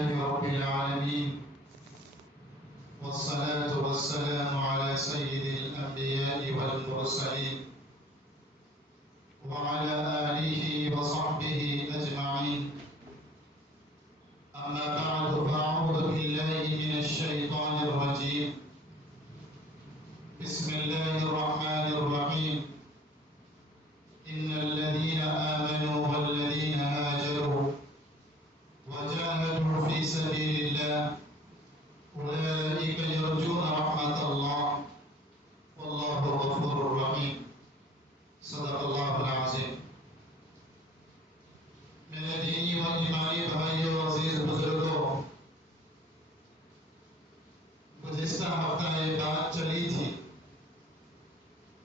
لله رب العالمين، والصلاة والسلام على سيد الأنبياء والمرسلين وعلى آله وصحبه أجمعين. أما بعد، فأعوذ بالله من الشيطان الرجيم. بسم الله الرحمن الرحيم. إن الذين آمنوا والذين هاجروا وجاهدوا في سبيل الله أولئك يرجون رحمة الله والله غفور رحيم. صدق الله العظيم. میرے دینی و ایمانی بھائیوں، عزیز بزرگوں، گزشتہ ہفتہ یہ بات چلی تھی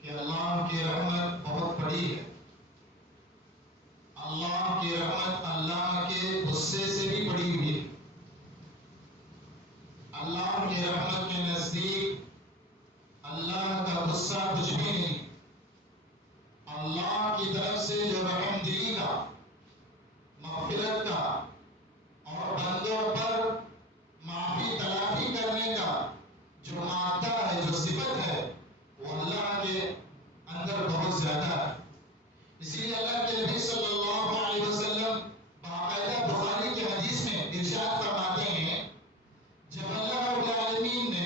کہ اللہ کی رحمت بہت بڑی ہے. اللہ کی رحمت اللہ کے غصے سے بھی بڑی ہوئی ہے. اللہ کی رحمت کے نزدیک اللہ کا غصہ کچھ بھی نہیں. اللہ کی طرف سے جو رحم دلی کا، مغفرت کا اور بندوں پر معافی تلافی کرنے کا جو مادہ ہے، جو صفت ہے، وہ اللہ کے اندر بہت زیادہ ہے. اسی لیے اللہ کے نبی صلی اللہ علیہ وسلم باقاعدہ بخاری کی حدیث میں ارشاد فرماتے ہیں، جب اللہ رب العالمین نے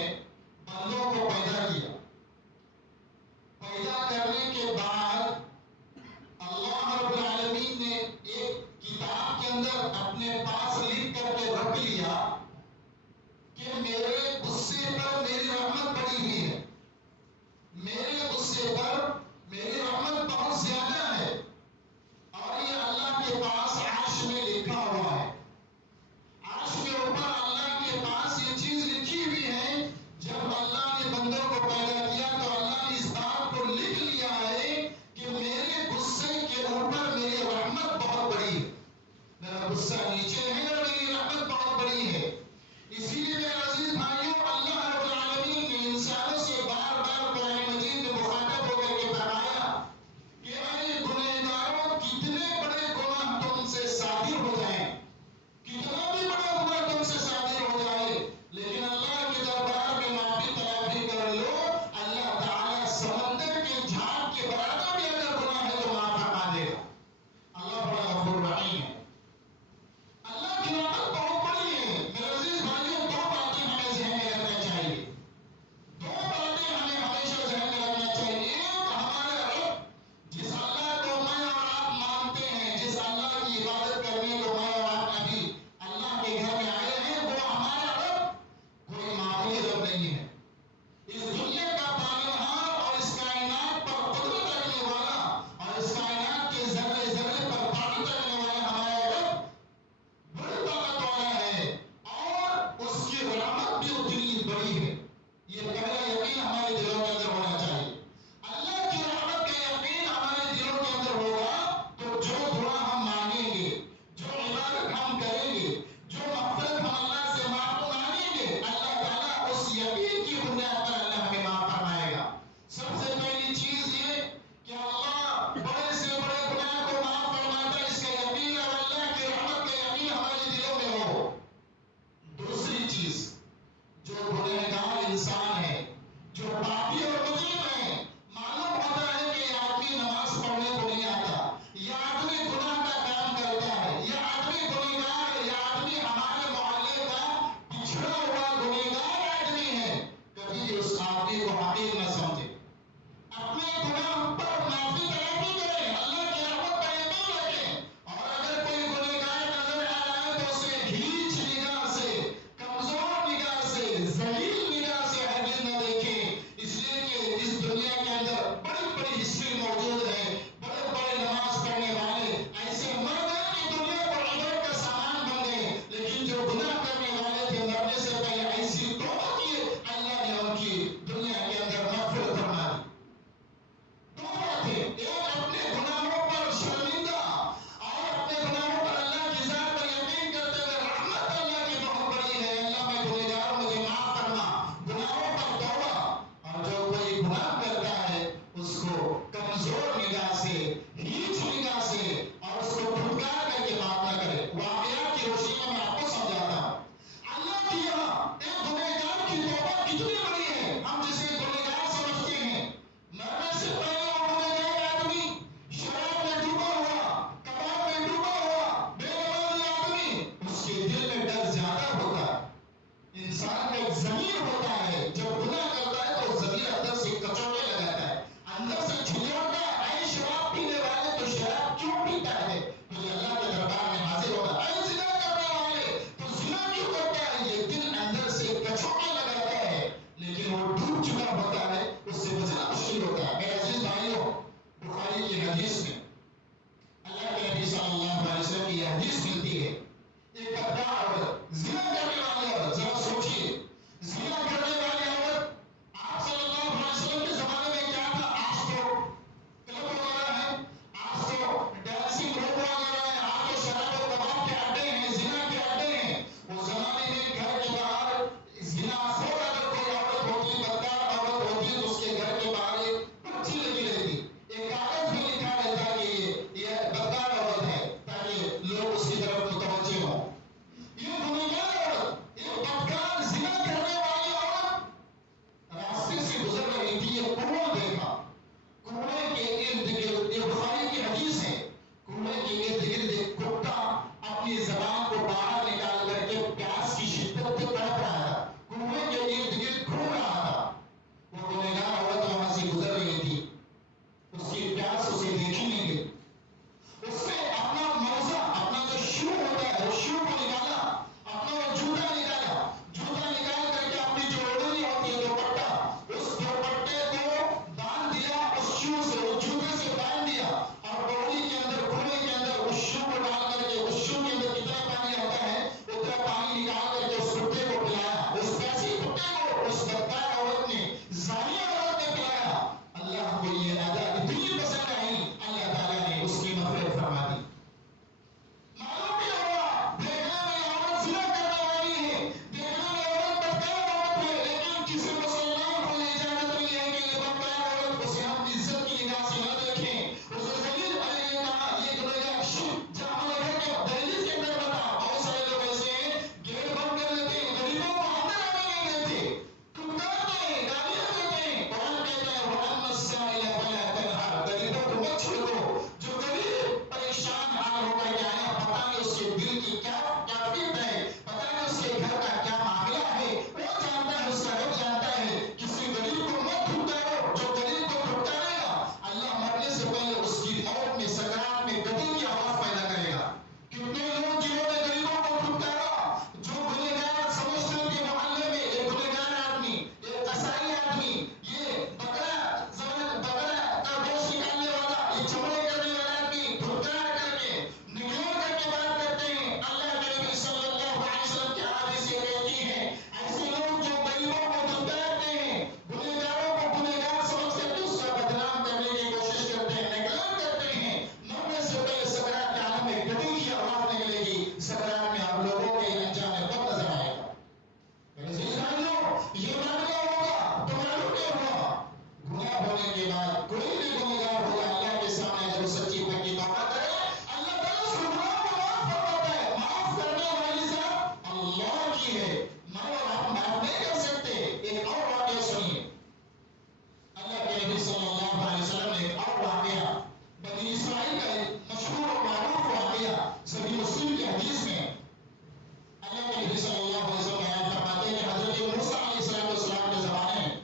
نبی صلی اللہ علیہ وسلم بیان فرماتے ہیں کہ حضرت موسیٰ علیہ السلام کے زمانے میں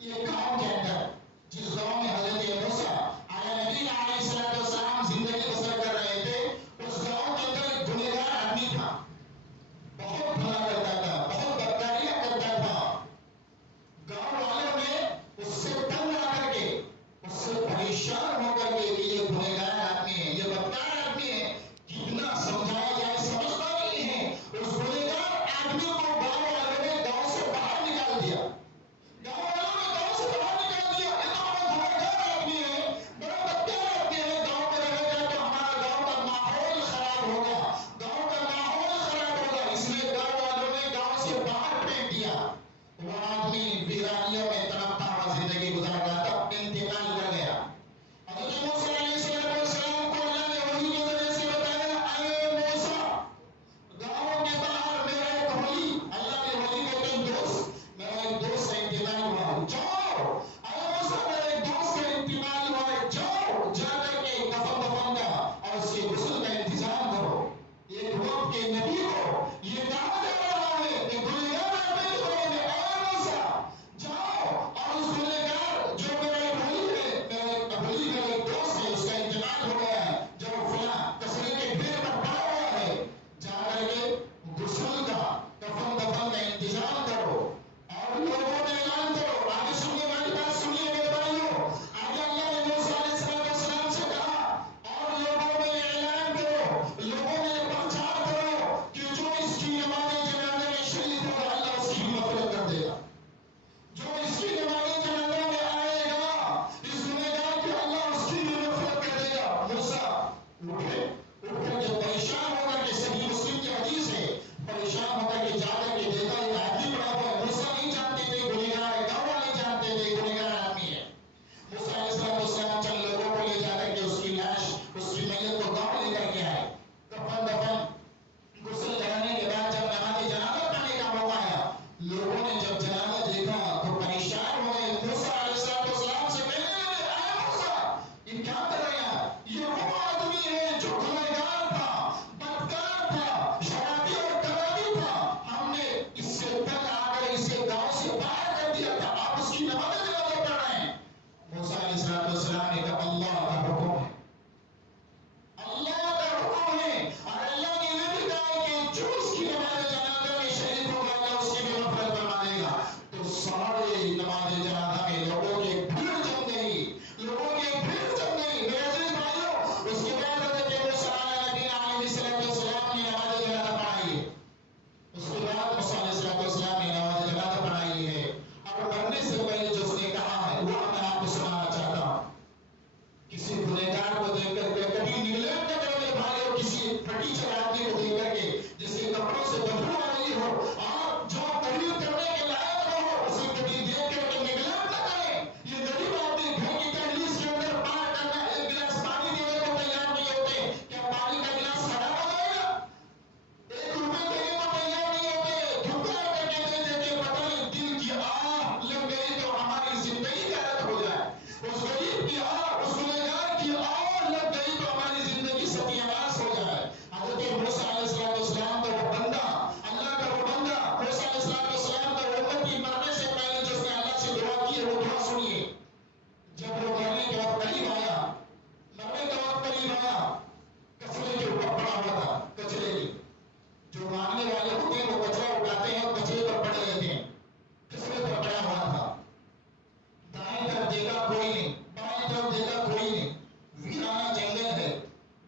یہ گاؤں کے اندر جس گاؤں میں حضرت موسیٰ علیہ نبی علیہ السلام زندگی بسر کر رہے تھے، اس گاؤں کے اندر ایک گنہگار آدمی تھا، بہت بھلا کرتا تھا، بہت بدکاریاں کرتا تھا۔ گاؤں والوں نے اس سے تنگ آ کر کے، اس سے پریشان ہو کر کے کہ یہ گنہگار آدمی ہے، یہ بدکار آدمی ہے، کتنا سمجھایا جائے سمجھتا نہیں ہے۔ اس گنہگار آدمی کو گاؤں والوں نے گاؤں سے باہر نکال دیا، گاؤں والوں نے گاؤں سے باہر نکال دیا۔ یہ تو بڑا گنہگار آدمی ہے، بڑا بدکار آدمی ہے، گاؤں میں رہے گا تو ہمارا گاؤں کا ماحول خراب ہوگا، گاؤں کا ماحول خراب ہوگا، اس لیے گاؤں والوں نے گاؤں سے باہر پھینک دیا۔ وہ آدمی ویرانیوں میں تڑپتا ہوا زندگی گزار رہا تھا، انتقال کر گیا۔ حضرت موسیٰ علیہ السلام کو اللہ نے وحی کے ذریعے سے بتایا، اے موسیٰ، گاؤں کے باہر میرا ایک ولی، اللہ نے ولی کہتے ہیں دوست، میرا ایک دوست کا انتقال ہوا ہے، جاؤ۔ اے موسیٰ، میرا ایک دوست کا انتقال ہوا ہے، جاؤ، جا کر کے کفن دفن کا اور اس کے غسل کا انتظام کرو۔ ایک وقت کے نبی کو یہ کہا جا رہا ہے کہ گنہگار آدمی کے بارے میں، اے موسیٰ، جاؤ اور اس گنہگار جو میرا ایک ولی ہے، میرا ایک دوست ہے، اس کا انتقال ہو گیا ہے، جو فلاں کسرے کے ڈھیر پر پڑا ہوا ہے، جا کر کے غسل کا، کفن دفن کا انتظام کرو اور لوگوں میں اعلان کرو۔ آگے سنیے، میری بات سنیے میرے بھائیوں، آگے اللہ نے موسیٰ علیہ السلام سے کہا اور لوگوں میں اعلان کرو، لوگوں میں پرچار کرو کہ جو اس کی نماز جنازے میں شریک ہوگا اللہ اس کی مغفرت کر دے گا، جو اس کی نماز جنازہ میں آئے گا اس گنہگار کی اللہ اس کی بھی مغفرت کر دے گا۔ موسیٰ اٹھ کر کے پریشان ہو کر کے، صحیح مسلم کی حدیث ہے، پریشان ہو کر کے جا کر کے دیکھا ایک آدمی پڑا ہوا ہے۔ موسیٰ نہیں جانتے تھے گنہگار ہے، گاؤں والے جانتے تھے گنہگار آدمی ہے۔ موسیٰ علیہ السلام چند لوگوں کو لے جا کر کے اس کی لاش، اس کی میت کو گاؤں لے کر کے آئے، کفن دفن غسل کرانے کے بعد جب نماز جنازہ پڑھنے کا موقع آیا، لوگوں نے جب جنازہ دیکھا تو پریشان ہو گئے، موسیٰ علیہ السلام سے کہنے لگے، اے موسیٰ، یہ کیا کر رہے ہیں؟ یہ وہ آدمی ہے جو گنہگار تھا، بدکار تھا، شرابی اور کبابی تھا، ہم نے اس سے تنگ آ کر اسے گاؤں سے باہر کر دیا تھا، آپ اس کی نماز جنازہ پڑھ رہے ہیں۔ موسیٰ علیہ السلام نے کہا اللہ کا حکم ہے، اللہ کا حکم ہے، اور اللہ نے یہ بھی کہا ہے کہ جو اس کی نماز جنازہ میں شریک ہوگا اللہ اس کی بھی مغفرت فرما دے گا۔ تو سارے نماز جنازہ میں لوگوں کی بھیڑ جم گئی، لوگوں کی بھیڑ جم گئی۔ میرے عزیز بھائیوں، اس کے بعد حضرت موسیٰ علیہ السلام نے نماز جنازہ پڑھائی ہے، اس کے بعد موسیٰ علیہ السلام نے نماز جنازہ پڑھائی ہے، اور مرنے سے پہلے جو اس نے کہا ہے وہ میں آپ کو سنانا چاہتا ہوں۔ کسی گنہگار کو دیکھ کر کے کبھی نگلیکٹ نہ کرو میرے بھائی، اور کسی پٹیچر آدمی کو دیکھ کر کے جس کے کپڑوں سے بدبو آ رہی ہو اور جو قریب کرنے کے لائق نہ ہو، اسے کبھی دیکھ کر کے نگلیکٹ نہ کریں۔ یہ غریب آدمی گھر کی دہلیز کے اندر پار کرنا، ایک گلاس پانی دینے کو تیار نہیں ہوتے، کیا پانی کا گلاس خراب ہو جائے گا؟ 1 روپے دینے کو تیار نہیں ہوتے، جھکا کر کے دے دیتے، پتہ نہیں دل کی آہ لگ گئی تو ہماری زندگی کا رد ہو جائے۔ اس غریب کی آہ، اس گنہگار کی آہ لگ گئی تو ہماری زندگی ستیہناش ہو جائے۔ حضرت موسیٰ علیہ السلام کا وہ بندہ، اللہ کا وہ بندہ، موسیٰ علیہ السلام کا وہ امتی، مرنے سے پہلے جس نے اللہ سے دعا کی ہے وہ دعا سنیے۔ جب وہ مرنے کے وقت قریب آیا، مرنے کا وقت قریب آیا، کچرے کے اوپر پڑا ہوا تھا، کچرے کے، جو مانگنے والے ہوتے ہیں وہ کچرا اٹھاتے ہیں اور کچرے پر پڑے رہتے ہیں، کچرے پر پڑا ہوا تھا۔ دائیں طرف دیکھا کوئی نہیں، بائیں طرف دیکھا کوئی نہیں، ویرانہ جنگل ہے،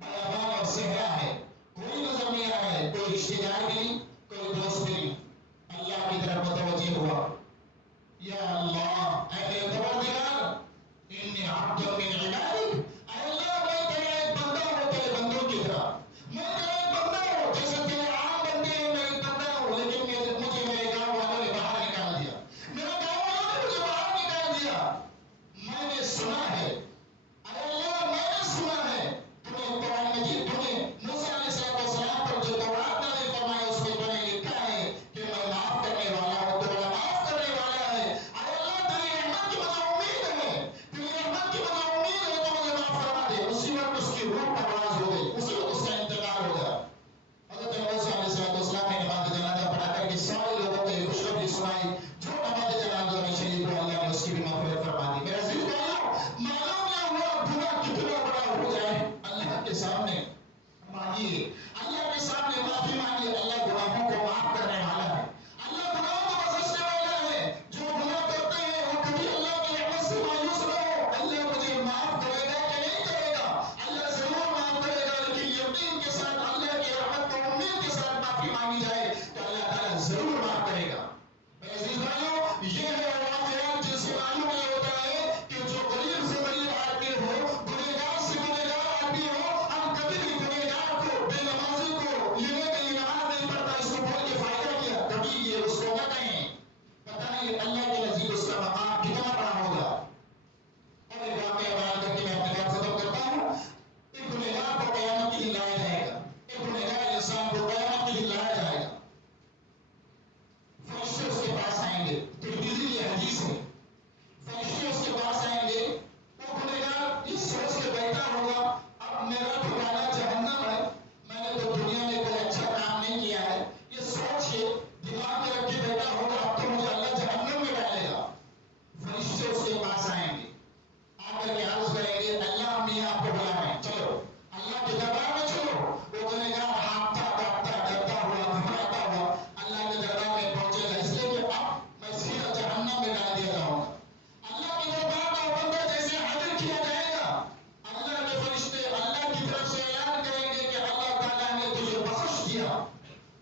بیابان اور صحرا ہے، کوئی نظر نہیں آ رہا ہے، کوئی رشتے دار بھی نہیں، کوئی دوست بھی نہیں۔ اللہ کی طرف متوجہ ہوا، یا اللہ، اے میرے پروردگار، انی عبد من عبادک، اے اللہ میں تیرا ایک بندہ ہوں، تیرے بندوں کی طرح، میں تیرا ایک بندہ ہوں، جیسے تیرے عام بندے ہیں میں ایک بندہ ہوں، لیکن مجھے میرے گاؤں والوں نے باہر نکال دیا، میرے گاؤں والوں نے مجھے باہر نکال دیا۔ میں نے سنا ہے، اے اللہ میں نے سنا ہے، تمہیں قرآن مجید، تمہیں موسیٰ علیہ السلام پر جو تورات نازل فرمایا اس میں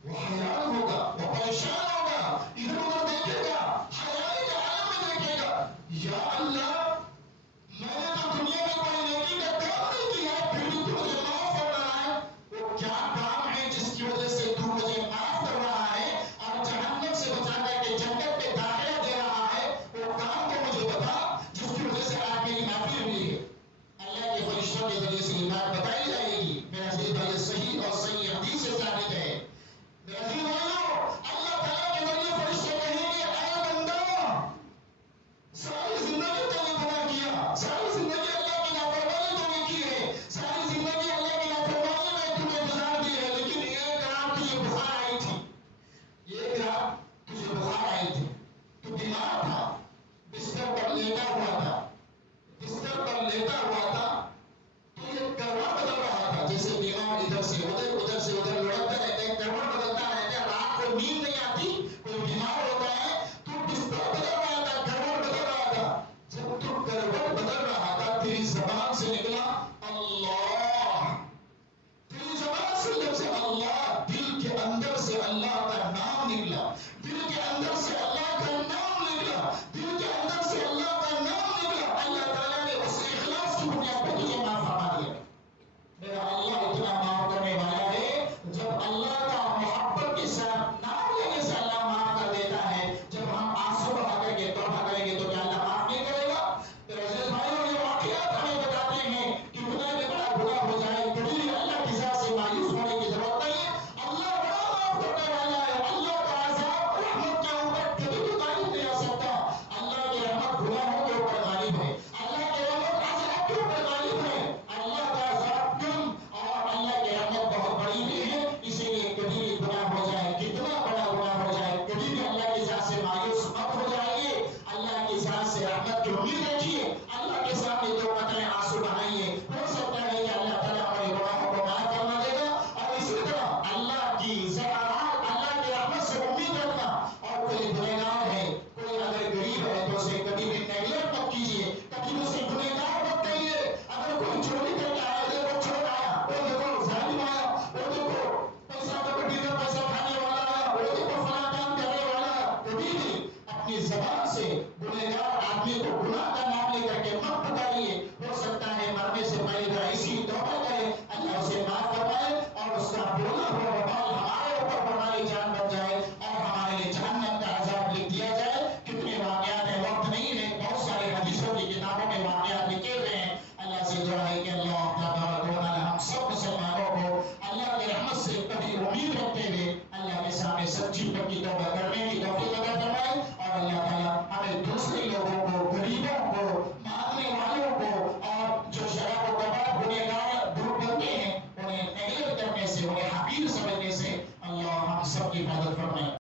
وہ حیران ہوگا، وہ پریشان ہوگا، ادھر ادھر دیکھے گا، حیرانی کے عالم میں دیکھے گا، یا اللہ میں نے تو دنیا میں کوئی نیکی کا کام نہیں کیا ہے، پھر بھی تو مجھے معاف کر رہا ہے۔ وہ کیا کام ہے جس کی وجہ سے تو مجھے معاف کر رہا ہے اور جہنم سے بچا کر کے جنت میں داخلہ دے رہا ہے؟ وہ کام کو مجھے بتا جس کی وجہ سے آج میری معافی ہوئی ہے۔ اللہ کے فرشتوں کے ذریعے سے یہ بات بتائی جائے گی۔ میرا عزیز بھائی، صحیح اور صحیح حدیث سے ثابت ہے۔ میرا عزیز بھائیو، اللہ تعالیٰ کے ذریعے فرشتے کہیں گے، اے بندہ، ساری زندگی تو نے گناہ کیا، ساری زندگی اللہ کی نافرمانی تو نے کی ہے، ساری زندگی اللہ کی نافرمانی میں تم نے گزار دی ہے، لیکن ایک رات تجھے بخار آئی تھی، ایک رات تجھے بخار آئی تھی، تو بیمار تھا، بستر پر لیٹا ہوا تھا، بستر پر لیٹا ہوا تھا، تو یہ کروا بدل رہا تھا، جیسے بیمار ادھر سے ادھر ادھر سے ادھر لڑکتا رہتا ہے، کروا بدلتا رہتا ہے، رات کو نیند نہیں آتی، کوئی بیمار ہوتا ہے تو بستر بدل رہا تھا، کروا بدل رہا تھا۔ جب تو کروا بدل رہا تھا، تیری زبان سے نکلا اللہ، تیری زبان سے لفظ اللہ، دل کے اندر سے اللہ کا نام نکلا، دل کے اندر سے اللہ کا نام نکلا، دل کے اندر سے اللہ کا نام نکلا، اللہ تعالیٰ نے اس اخلاص کی بنیاد پر تجھے معاف فرما دیا۔ میرا اللہ اتنا معاف کرنے والا ہے، جب اللہ کا محبت کے ساتھ نام لینے سے اللہ معاف کر دیتا ہے، جب ہم آنسو بہا کر کے توبہ کریں گے تو کیا اللہ معاف نہیں کرے گا؟ میرے عزیز بھائیوں، یہ واقعات ہمیں بتاتے ہیں کہ کتنا بھی بڑا گناہ ہو جائے، کبھی بھی اللہ کی ذات سے مایوس ہونے کی ضرورت نہیں ہے۔ اللہ بڑا معاف کرنے والا ہے، اللہ کا عذاب رحمت کے اوپر کبھی بھی غالب نہیں آ سکتا۔ اللہ کی رحمت گناہوں کے اوپر غالب ہے، اللہ کی رحمت عذاب کے اوپر غالب ہے، اللہ کا عذاب کم اور اللہ کی رحمت بہت بڑی بھی ہے۔ اسی لیے کبھی بھی گناہ ہو جائے، کتنا بڑا گناہ ہو جائے، کبھی بھی اللہ کی ذات سے مایوس مت ہو جائیے، اللہ کی ذات سے رحمت کی امید رکھیے، اللہ کے سامنے دو قطرے آنسو بہائیے، ہو سکتا ہے کہ اللہ تعالیٰ ہمارے گناہوں کو معاف فرما دے گا۔ اور اسی طرح اللہ کی رحمت سے امید رکھنا۔ اور کوئی گنہگار ہے، کوئی اگر غریب ہے تو اسے کبھی بھی نیگلیکٹ مت کیجیے، کبھی اسے گنہگار مت کہیے۔ اگر کوئی چوری کر کے آیا، دیکھو چور آیا، وہ دیکھو ظالم آیا، وہ دیکھو پیسہ کبڈی کا پیسہ کھانے والا آیا، وہ دیکھو فلاں کام کرنے والا آیا، کبھی بھی اپنی زبان سے گنہگار آدمی کو گناہ کا نام لے کر کے مت پکاریے۔ ہو سکتا ہے مرنے سے پہلے ایسی توبہ کرے، اللہ اسے معاف فرمائے اور اس کا بولا ہوا وبال ہمارے اوپر ہماری جان بن جائے اور ہمارے لیے جہنم کا عذاب لکھ دیا جائے۔ کتنے واقعات ہیں، وقت نہیں ہے، بہت سارے حدیثوں کی کتابوں میں واقعات لکھے ہوئے ہیں۔ اللہ سے دعا ہے کہ اللہ تبارک و تعالی ہم سب مسلمانوں کو اللہ کی رحمت سے کبھی امید رکھتے ہوئے اللہ کے سامنے سچی پکی توبہ کرنے کی توفیق عطا فرمائے، اور اللہ تعالیٰ ہمیں دوسرے لوگوں کو، غریبوں کو، مانگنے والوں کو، اور جو شراب و کباب گنہگار گروپ بنتے ہیں انہیں نیگلیکٹ کرنے سے، انہیں حقیر سمجھنے سے اللہ ہم سب کی مدد فرمائے۔